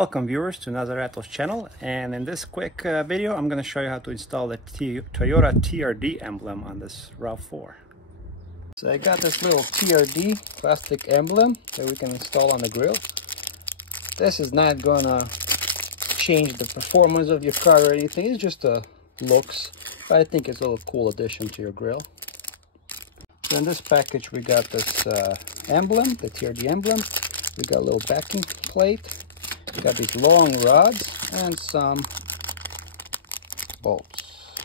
Welcome viewers to Nazaratos channel, and in this quick video I'm going to show you how to install the Toyota TRD emblem on this RAV4. So I got this little TRD plastic emblem that we can install on the grill. This is not gonna change the performance of your car or anything, it's just a looks, but I think it's a little cool addition to your grill. So in this package we got this emblem, the TRD emblem. We got a little backing plate. We got these long rods and some bolts.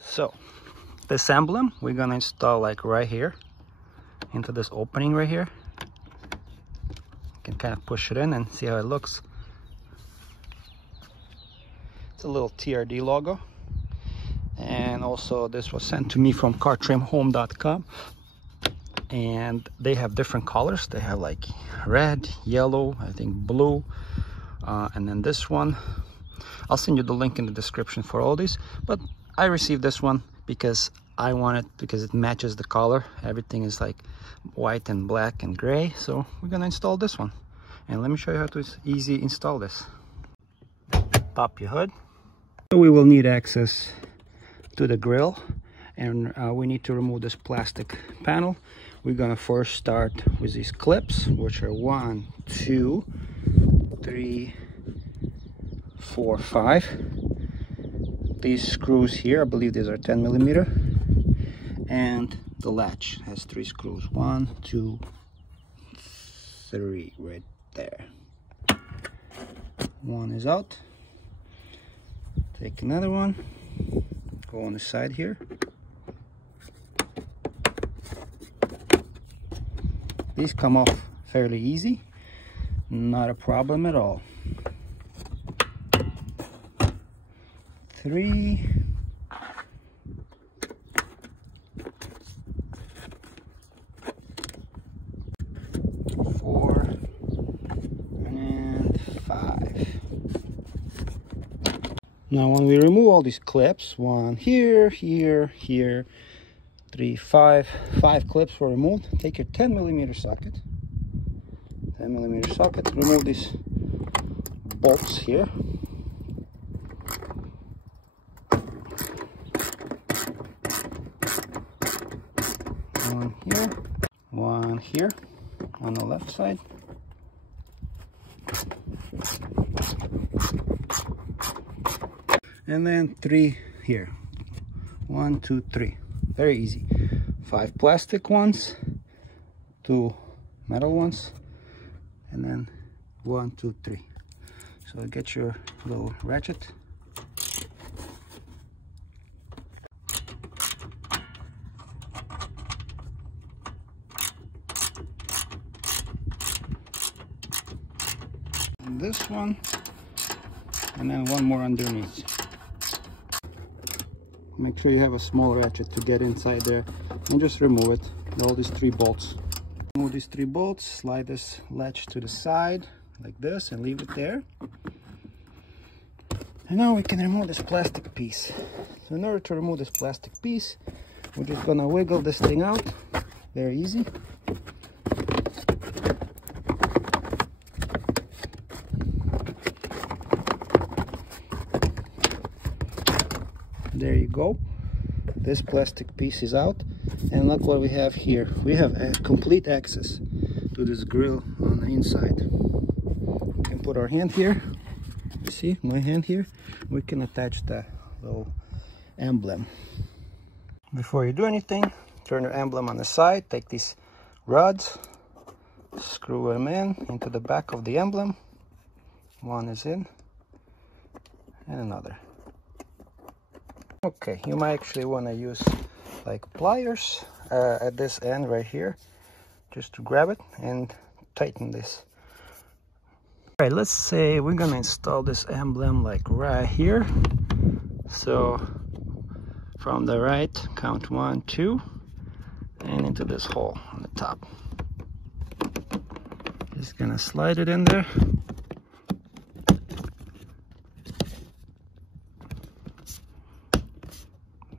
So this emblem we're gonna install like right here into this opening right here. You can kind of push it in and see how it looks. It's a little TRD logo, and also this was sent to me from cartrimhome.com. And they have different colors. They have like red, yellow, I think blue, and then this one. I'll send you the link in the description for all these, but I received this one because I want it, because it matches the color. Everything is like white and black and gray, so we're gonna install this one. And let me show you how to easy install this. Pop your hood. So we will need access to the grill, and we need to remove this plastic panel. We're gonna first start with these clips, which are 1, 2, 3, 4, 5. These screws here, I believe these are 10 millimeter, and the latch has 3 screws. 1, 2, 3, right there. One is out. Take another one. Go on the side here. These come off fairly easy, not a problem at all. 3, 4, and 5. Now when we remove all these clips, 1 here, here, here, 3, 5 clips were removed. Take your 10 millimeter socket, remove these bolts here. One here on the left side. And then 3 here. 1, 2, 3. Very easy. 5 plastic ones, 2 metal ones, and then 1, 2, 3. So get your little ratchet. And this one, and then one more underneath. Make sure you have a small ratchet to get inside there, and just remove it. All these 3 bolts. Remove these 3 bolts, slide this latch to the side like this and leave it there. And now we can remove this plastic piece. So in order to remove this plastic piece, we're just gonna wiggle this thing out. Very easy. There you go. This plastic piece is out, and look what we have here. We have a complete access to this grill on the inside. We can put our hand here. You see my hand here? We can attach the little emblem. Before you do anything, turn your emblem on the side. Take these rods, screw them into the back of the emblem. One is in, and another. Okay, you might actually want to use like pliers at this end right here, just to grab it and tighten this. All right, let's say we're gonna install this emblem like right here. So from the right, count 1, 2, and into this hole on the top. Just gonna slide it in there.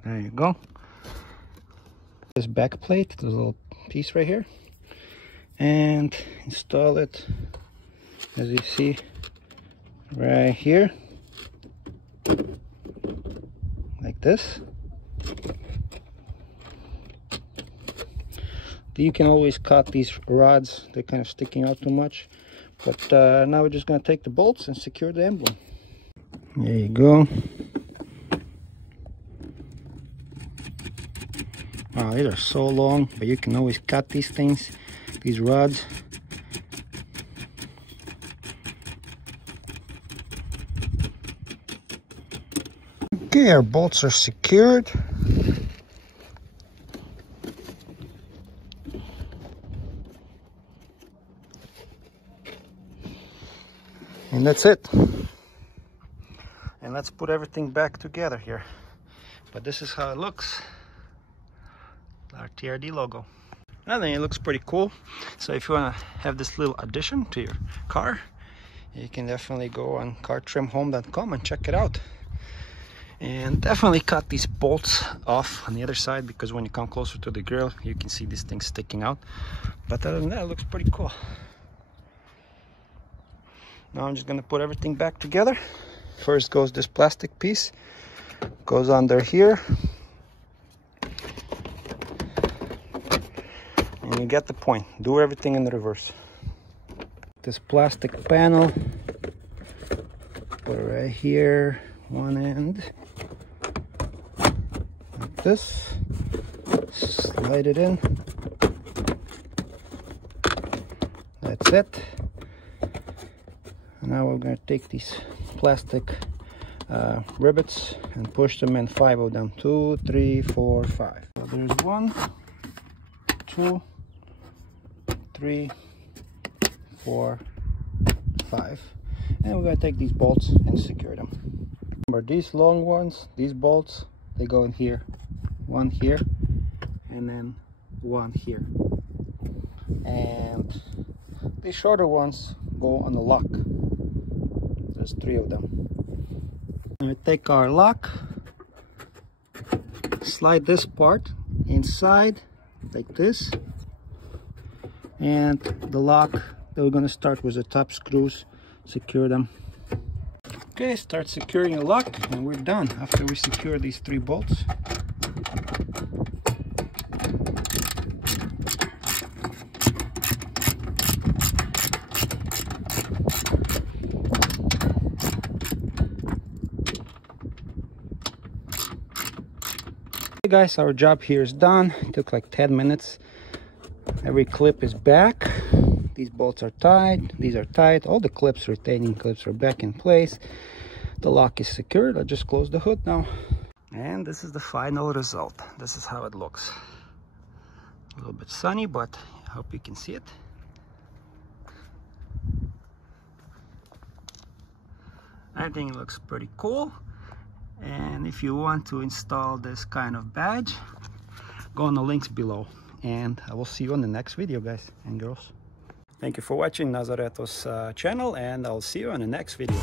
There you go. This back plate, this little piece right here, and install it as you see right here, like this. You can always cut these rods, they're kind of sticking out too much, but now we're just going to take the bolts and secure the emblem. There you go. Wow, these are so long, but you can always cut these things, these rods. Okay, our bolts are secured. And that's it. And let's put everything back together here. But this is how it looks. Our TRD logo. I think it looks pretty cool. So if you want to have this little addition to your car, you can definitely go on cartrimhome.com and check it out. And definitely cut these bolts off on the other side, because when you come closer to the grill, you can see these things sticking out. But other than that, it looks pretty cool. Now I'm just gonna put everything back together. First goes this plastic piece, goes under here, and you get the point. Do everything in the reverse. This plastic panel, put it right here, one end, like this, slide it in, that's it. Now we're going to take these plastic rivets and push them in, 5 of them. 2, 3, 4, 5. So there's 1, 2, 3, 4, 5. And we're going to take these bolts and secure them. Remember, these long ones, these bolts, they go in here. 1 here, and then 1 here. And these shorter ones go on the lock. There's 3 of them. We take our lock, slide this part inside like this, and the lock that we're going to start with the top screws, secure them. Okay, start securing the lock, and we're done after we secure these 3 bolts. Guys, our job here is done. It took like 10 minutes. Every clip is back. These bolts are tied, these are tight, all the clips, retaining clips, are back in place. The lock is secured. I just close the hood now, and this is the final result. This is how it looks. A little bit sunny, but I hope you can see it. I think it looks pretty cool. And if you want to install this kind of badge, go on the links below, and I will see you on the next video, guys and girls. Thank you for watching Nazareto's channel, and I'll see you on the next video.